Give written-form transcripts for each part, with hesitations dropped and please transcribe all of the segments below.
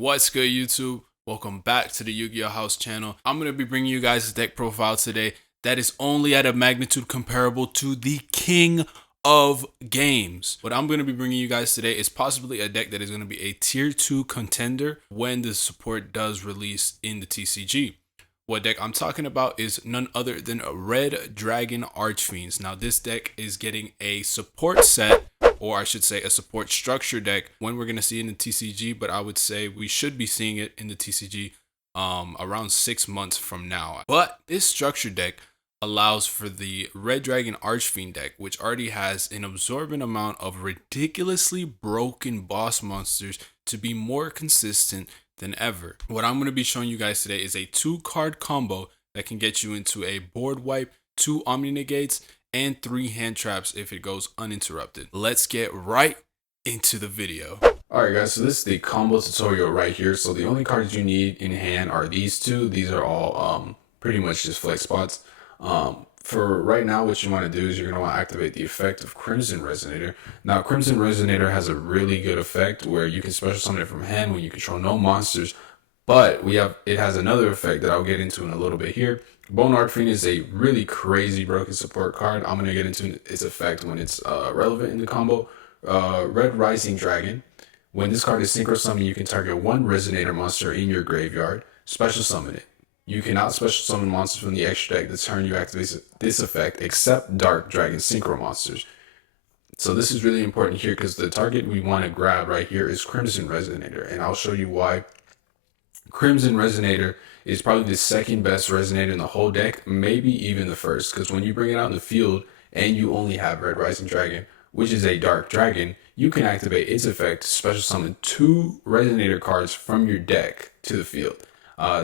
What's good, YouTube? Welcome back to the YGO House channel. I'm going to be bringing you guys a deck profile today that is only at a magnitude comparable to the king of games. What I'm going to be bringing you guys today is possibly a deck that is going to be a tier 2 contender when the support does release in the TCG. What deck I'm talking about is none other than Red Dragon Archfiends. Now, this deck is getting a support set, or I should say a support structure deck, when we're going to see it in the TCG, but I would say we should be seeing it in the TCG around 6 months from now. But this structure deck allows for the Red Dragon Archfiend deck, which already has an absorbent amount of ridiculously broken boss monsters to be more consistent than ever. What I'm going to be showing you guys today is a 2-card combo that can get you into a board wipe, 2 Omni Negates, and 3 hand traps if it goes uninterrupted. Let's get right into the video. Alright guys, so this is the combo tutorial right here. So the only cards you need in hand are these two. These are all pretty much just flex spots. For right now, what you want to do is you're going to want to activate the effect of Crimson Resonator. Now, Crimson Resonator has a really good effect where you can special summon it from hand when you control no monsters. But it has another effect that I'll get into in a little bit here. Bone Archfiend is a really crazy broken support card. I'm going to get into its effect when it's relevant in the combo. Red Rising Dragon. When this card is synchro summon, you can target 1 Resonator monster in your graveyard. Special summon it. You cannot special summon monsters from the extra deck the turn you activate this effect, except Dark Dragon Synchro monsters. So this is really important here because the target we want to grab right here is Crimson Resonator, and I'll show you why. Crimson Resonator is probably the second best Resonator in the whole deck, maybe even the first, because when you bring it out in the field and you only have Red Rising Dragon, which is a Dark Dragon, you can activate its effect to special summon 2 Resonator cards from your deck to the field.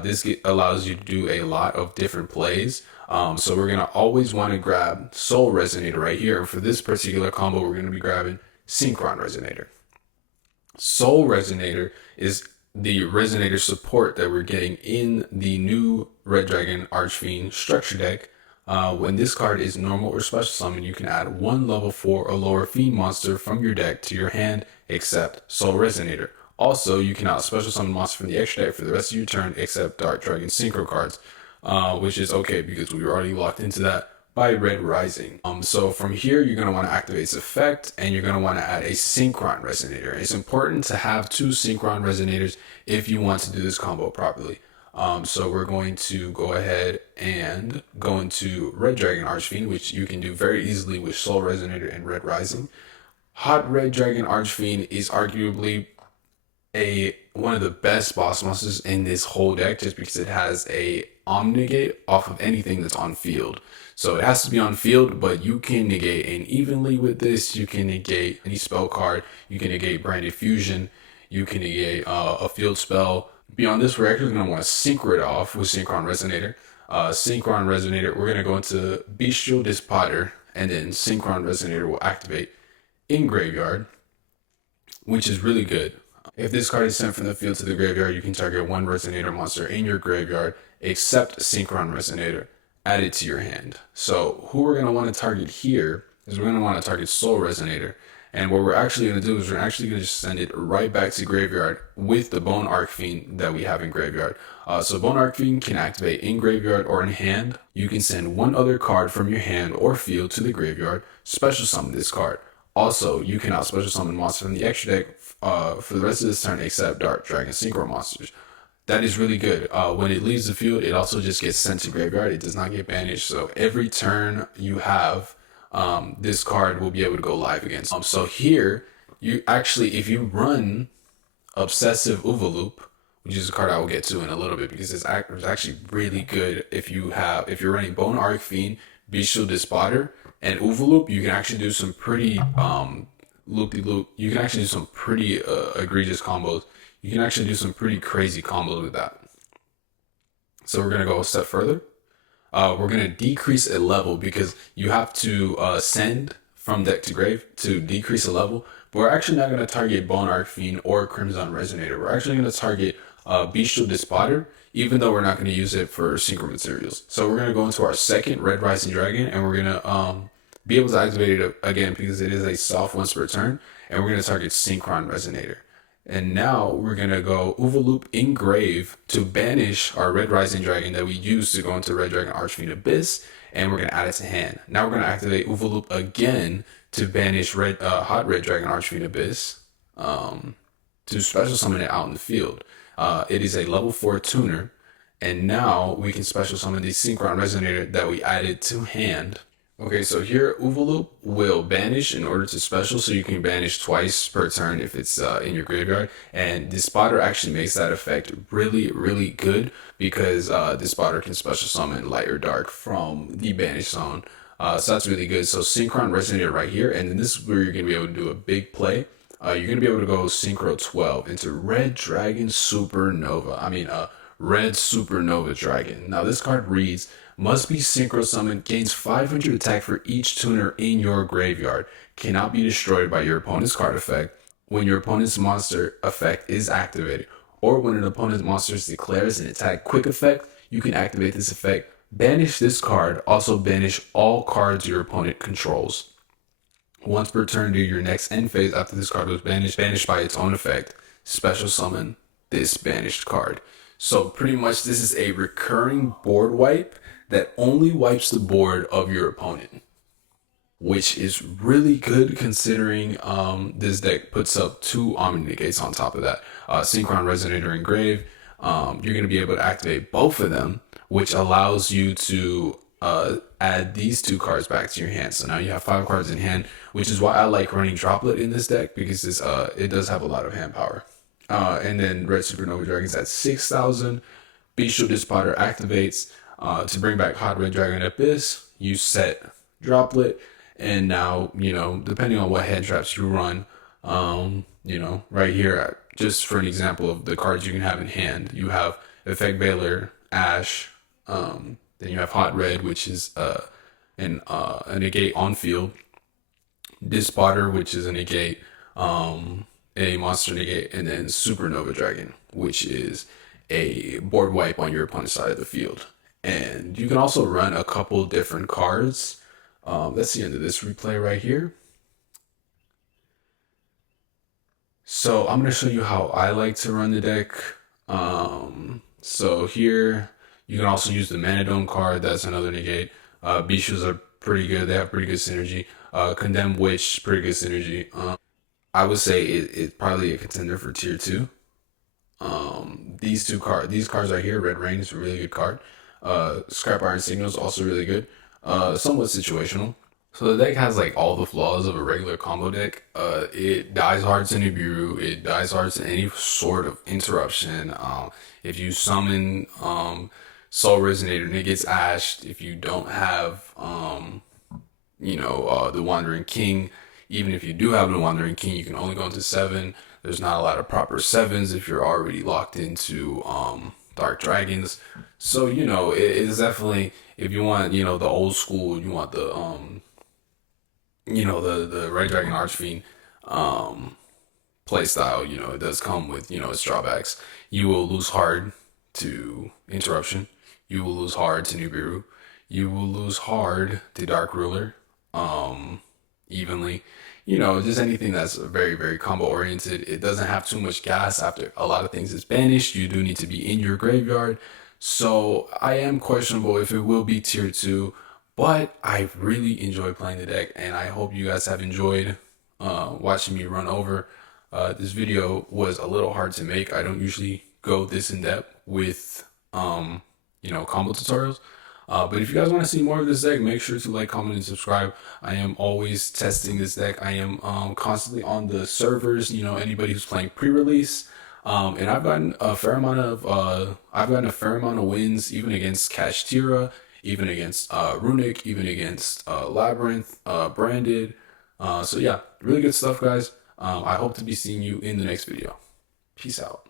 This allows you to do a lot of different plays. So we're going to always want to grab Soul Resonator right here. And for this particular combo, we're going to be grabbing Synchron Resonator. Soul Resonator is the Resonator support that we're getting in the new Red Dragon Archfiend structure deck. When this card is normal or special summon, you can add 1 level 4 or lower fiend monster from your deck to your hand, except Soul Resonator. Also, you cannot special summon monsters from the extra deck for the rest of your turn except Dark Dragon Synchro cards, which is okay because we were already locked into that by Red Rising. So from here, you're going to want to activate its effect, and you're going to want to add a Synchron Resonator. It's important to have 2 Synchron Resonators if you want to do this combo properly. So we're going to go ahead and go into Red Dragon Archfiend, which you can do very easily with Soul Resonator and Red Rising. Hot Red Dragon Archfiend is arguably one of the best boss monsters in this whole deck, just because it has a Omnigate off of anything that's on field. So it has to be on field, but you can negate, and evenly with this, you can negate any spell card, you can negate Branded Fusion, you can negate a field spell. Beyond this, we're actually going to want to synchro it off with Synchron Resonator. Synchron Resonator, we're going to go into Bestial Despotter, and then Synchron Resonator will activate in graveyard, which is really good. If this card is sent from the field to the graveyard, you can target 1 Resonator monster in your graveyard, except Synchron Resonator. Add it to your hand. So who we're going to want to target here is we're going to want to target Soul Resonator. And what we're actually going to do is we're actually going to just send it right back to graveyard with the Bone Archfiend that we have in graveyard. So Bone Archfiend can activate in graveyard or in hand. You can send 1 other card from your hand or field to the graveyard, special summon this card. Also, you cannot special summon monsters from the extra deck for the rest of this turn except Dark Dragon Synchro monsters. That is really good. When it leaves the field, it also just gets sent to graveyard. It does not get banished. So every turn you have, this card will be able to go live again. So here, you actually, if you run Obsessive Overloop, which is a card I will get to in a little bit because it's actually really good. If you're running Bone Archfiend, Bestial Despotter, and Overloop, you can actually do some pretty loop-de-loop. You can actually do some pretty egregious combos. You can actually do some pretty crazy combos with that. So we're going to go a step further. We're going to decrease a level because you have to send from deck to grave to decrease a level. But we're actually not going to target Bone Archfiend or Crimson Resonator. We're actually going to target Bestial Despotter, even though we're not going to use it for synchro materials. So we're going to go into our second Red Rising Dragon, and we're going to be able to activate it again because it is a soft once per turn, and we're going to target Synchron Resonator. And now we're gonna go Overloop Engrave to banish our Red Rising Dragon that we used to go into Red Dragon Archfiend Abyss, and we're gonna add it to hand. Now we're gonna activate Overloop again to banish Hot Red Dragon Archfiend Abyss, to special summon it out in the field. It is a level 4 tuner, and now we can special summon the Synchron Resonator that we added to hand. Okay, so here Overloop will banish in order to special, so you can banish twice per turn if it's in your graveyard. And this spotter actually makes that effect really, really good because this spotter can special summon light or dark from the banish zone. So that's really good. So Synchron Resonator right here, and then this is where you're gonna be able to do a big play. You're gonna be able to go Synchro 12 into Red Dragon Supernova. Red Supernova Dragon. Now this card reads, must be synchro summoned, gains 500 attack for each tuner in your graveyard, cannot be destroyed by your opponent's card effect when your opponent's monster effect is activated, or when an opponent's monster declares an attack quick effect, you can activate this effect, banish this card, also banish all cards your opponent controls. Once per turn during your next end phase after this card was banished by its own effect, special summon this banished card. So pretty much this is a recurring board wipe that only wipes the board of your opponent, which is really good considering this deck puts up 2 Omni Negates on top of that. Synchron Resonator Engrave, you're going to be able to activate both of them, which allows you to add these 2 cards back to your hand. So now you have 5 cards in hand, which is why I like running Droplet in this deck, because it does have a lot of hand power. And then Red Supernova Dragon's at 6,000. Bestial Dispotter activates to bring back Hot Red Dragon Abyss. You set Droplet, and now, depending on what hand traps you run, right here, just for an example of the cards you can have in hand, you have Effect Veiler, Ash, then you have Hot Red, which is a negate on field, Dispotter, which is a negate, a monster negate, and then Supernova Dragon, which is a board wipe on your opponent's side of the field. And you can also run a couple different cards. That's the end of this replay right here. So I'm going to show you how I like to run the deck. So here you can also use the Mana Dome card. That's another negate. Bestials are pretty good. They have pretty good synergy. Condemned Witch, pretty good synergy. I would say it's probably a contender for tier 2. These cards right here, Red Rain is a really good card. Scrap Iron Signals also really good. Somewhat situational. So the deck has like all the flaws of a regular combo deck. It dies hard to Nibiru. It dies hard to any sort of interruption. If you summon Soul Resonator, it gets ashed. If you don't have the Wandering King, even if you do have the Wandering King, you can only go into 7. There's not a lot of proper 7s if you're already locked into Dark Dragons. So it is definitely, if you want the old school, you want the the Red Dragon Archfiend playstyle, it does come with its drawbacks. You will lose hard to Interruption. You will lose hard to Nibiru. You will lose hard to Dark Ruler. Evenly. Just anything that's very, very combo oriented. It doesn't have too much gas after a lot of things is banished. You do need to be in your graveyard. So I am questionable if it will be tier 2, but I really enjoy playing the deck, and I hope you guys have enjoyed watching me run over. This video was a little hard to make. I don't usually go this in depth with combo tutorials. But if you guys want to see more of this deck, make sure to like, comment, and subscribe. I am always testing this deck. I am constantly on the servers, anybody who's playing pre-release. And I've gotten a fair amount of wins, even against Kashtira, even against Runic, even against Labyrinth, Branded. So yeah, really good stuff, guys. I hope to be seeing you in the next video. Peace out.